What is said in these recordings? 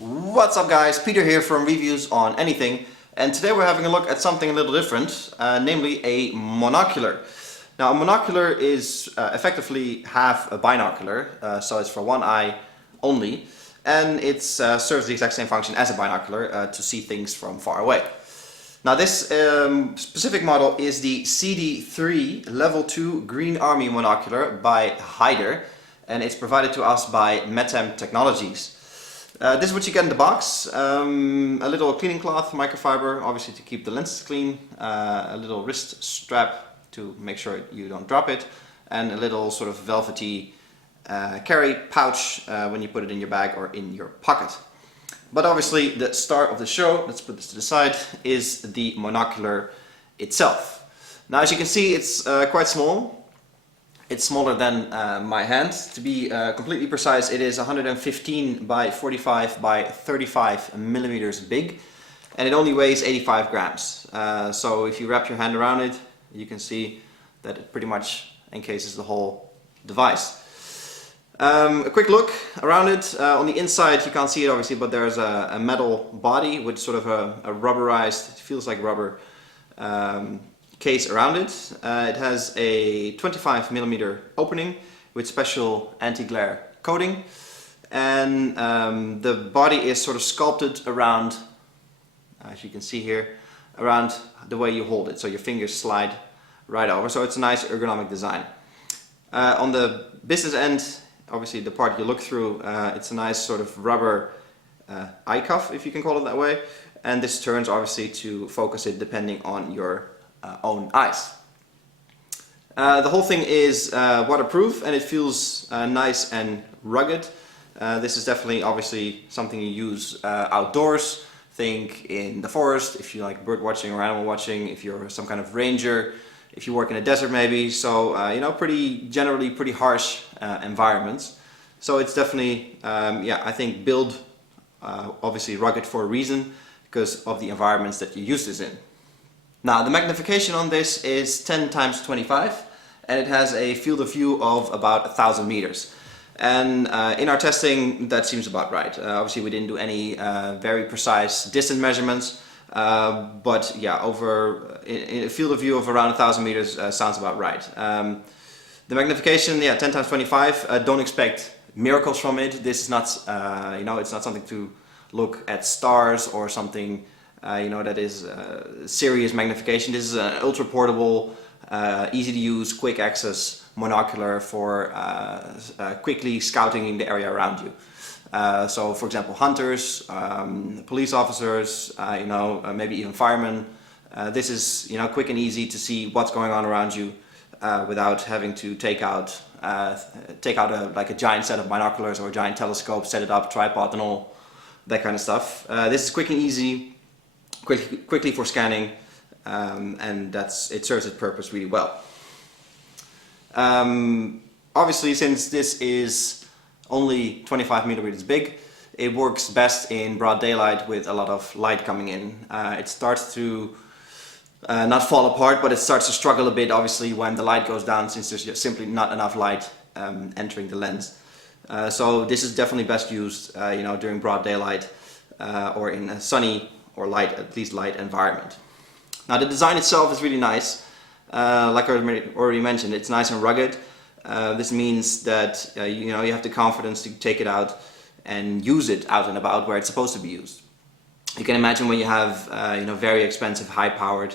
What's up guys, Peter here from Reviews on Anything, and today we're having a look at something a little different, namely a monocular. Now a monocular is effectively half a binocular, so it's for one eye only, and it serves the exact same function as a binocular to see things from far away. Now this specific model is the CD3 Level 2 Green Army Monocular by Heider, and it's provided to us by Metem Technologies. This is what you get in the box. A little cleaning cloth, microfiber, obviously to keep the lenses clean, a little wrist strap to make sure you don't drop it, and a little sort of velvety carry pouch when you put it in your bag or in your pocket. But obviously the star of the show, let's put this to the side, is the monocular itself. Now as you can see, it's quite small. It's smaller than my hand. To be completely precise, it is 115 by 45 by 35 millimeters big, and it only weighs 85 grams. So if you wrap your hand around it, you can see that it pretty much encases the whole device. A quick look around it. On the inside you can't see it obviously, but there's a metal body with sort of a rubberized, it feels like rubber, case around it. It has a 25 millimeter opening with special anti-glare coating, and the body is sort of sculpted around, as you can see here, around the way you hold it, so your fingers slide right over, so it's a nice ergonomic design. On the business end, obviously the part you look through, it's a nice sort of rubber eye cuff, if you can call it that way, and this turns obviously to focus it depending on your own eyes. The whole thing is waterproof, and it feels nice and rugged. This is definitely obviously something you use outdoors. Think in the forest, if you like bird watching or animal watching, if you're some kind of ranger, if you work in a desert maybe, so you know, generally pretty harsh environments. So it's definitely, yeah, I think built obviously rugged for a reason, because of the environments that you use this in. Now the magnification on this is 10 times 25, and it has a field of view of about 1,000 meters. And in our testing that seems about right. Obviously we didn't do any very precise distance measurements, but yeah, in a field of view of around 1,000 meters sounds about right. The magnification, yeah, 10 times 25, don't expect miracles from it. This is not, you know, it's not something to look at stars or something you know, that is serious magnification. This is an ultra portable, easy to use, quick access monocular for quickly scouting the area around you. So for example, hunters, police officers, you know, maybe even firemen. This is, you know, quick and easy to see what's going on around you without having to take out like a giant set of binoculars or a giant telescope, set it up, tripod and all that kind of stuff. This is quick and easy. Quickly for scanning, and it serves its purpose really well. Obviously, since this is only 25 millimeters big, it works best in broad daylight with a lot of light coming in. It starts to not fall apart, but it starts to struggle a bit obviously when the light goes down, since there's just simply not enough light entering the lens. So this is definitely best used you know, during broad daylight or in a sunny or light, at least light environment. Now the design itself is really nice. Like I already mentioned, it's nice and rugged. This means that you know, you have the confidence to take it out and use it out and about where it's supposed to be used. You can imagine when you have you know, very expensive, high-powered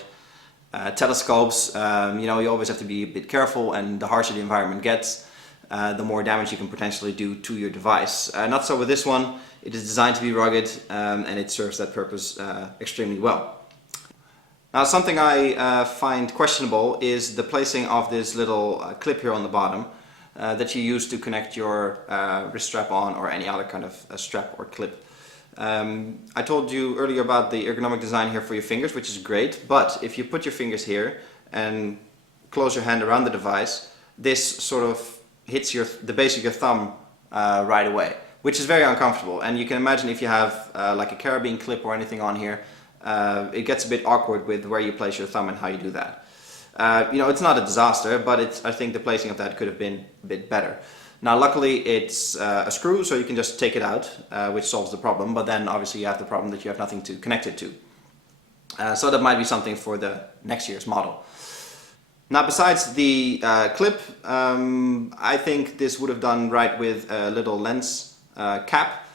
telescopes, you know, you always have to be a bit careful, and the harsher the environment gets, the more damage you can potentially do to your device. Not so with this one. It is designed to be rugged, and it serves that purpose extremely well. Now something I find questionable is the placing of this little clip here on the bottom that you use to connect your wrist strap on, or any other kind of strap or clip. I told you earlier about the ergonomic design here for your fingers, which is great, but if you put your fingers here and close your hand around the device, this sort of hits the base of your thumb right away, which is very uncomfortable. And you can imagine if you have like a carabiner clip or anything on here, it gets a bit awkward with where you place your thumb and how you do that. You know, it's not a disaster, but I think the placing of that could have been a bit better. Now luckily it's a screw, so you can just take it out, which solves the problem, but then obviously you have the problem that you have nothing to connect it to. So that might be something for the next year's model. Now besides the clip, I think this would have done right with a little lens cap,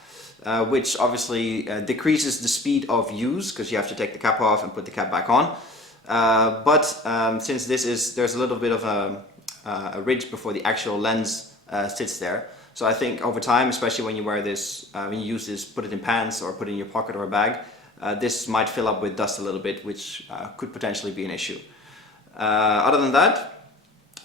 which obviously decreases the speed of use because you have to take the cap off and put the cap back on. But since there's a little bit of a ridge before the actual lens sits there. So I think over time, especially when you wear this, when you use this, put it in pants or put it in your pocket or a bag, this might fill up with dust a little bit, which could potentially be an issue. Other than that,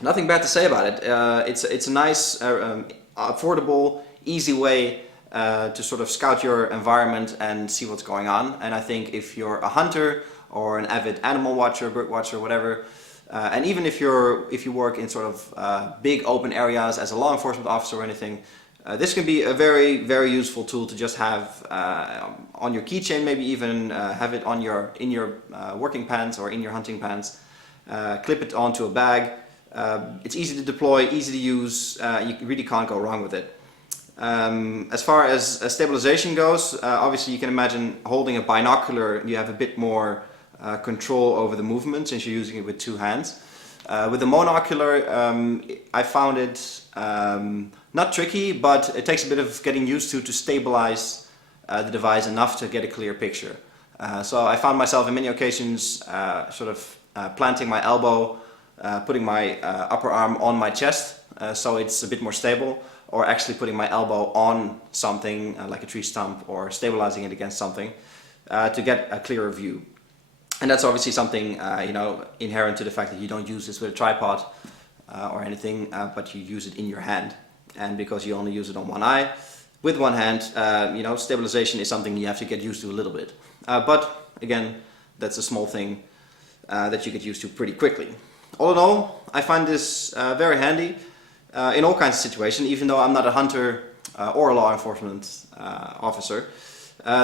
nothing bad to say about it. It's a nice, affordable, easy way to sort of scout your environment and see what's going on. And I think if you're a hunter or an avid animal watcher, bird watcher, whatever, and even if you work in sort of big open areas as a law enforcement officer or anything, this can be a very, very useful tool to just have on your keychain, maybe even have it on in your working pants or in your hunting pants. Clip it onto a bag. It's easy to deploy, easy to use. You really can't go wrong with it. As far as stabilization goes, obviously you can imagine holding a binocular, you have a bit more control over the movement since you're using it with two hands. With the monocular, I found it not tricky, but it takes a bit of getting used to stabilize the device enough to get a clear picture. So I found myself in many occasions sort of planting my elbow, putting my upper arm on my chest so it's a bit more stable, or actually putting my elbow on something like a tree stump or stabilizing it against something to get a clearer view. And that's obviously something you know, inherent to the fact that you don't use this with a tripod or anything, but you use it in your hand. And because you only use it on one eye, with one hand, you know, stabilization is something you have to get used to a little bit. But again, that's a small thing that you get used to pretty quickly. All in all, I find this very handy in all kinds of situations, even though I'm not a hunter or a law enforcement officer.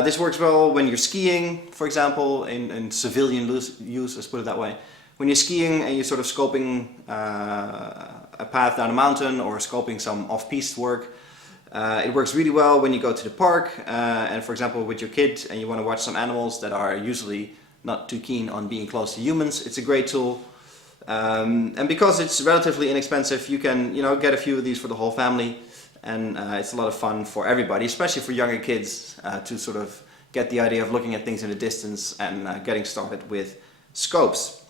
This works well when you're skiing, for example, in civilian use, let's put it that way. When you're skiing and you're sort of scoping a path down a mountain or scoping some off-piste work, it works really well when you go to the park and, for example, with your kid and you want to watch some animals that are usually not too keen on being close to humans. It's a great tool. And because it's relatively inexpensive, you can, you know, get a few of these for the whole family, and it's a lot of fun for everybody, especially for younger kids, to sort of get the idea of looking at things in the distance and getting started with scopes.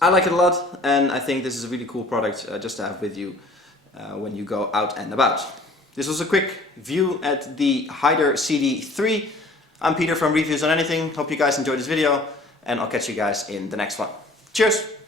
I like it a lot, and I think this is a really cool product just to have with you when you go out and about. This was a quick view at the Heider CD3. I'm Peter from Reviews on Anything. Hope you guys enjoyed this video, and I'll catch you guys in the next one. Cheers!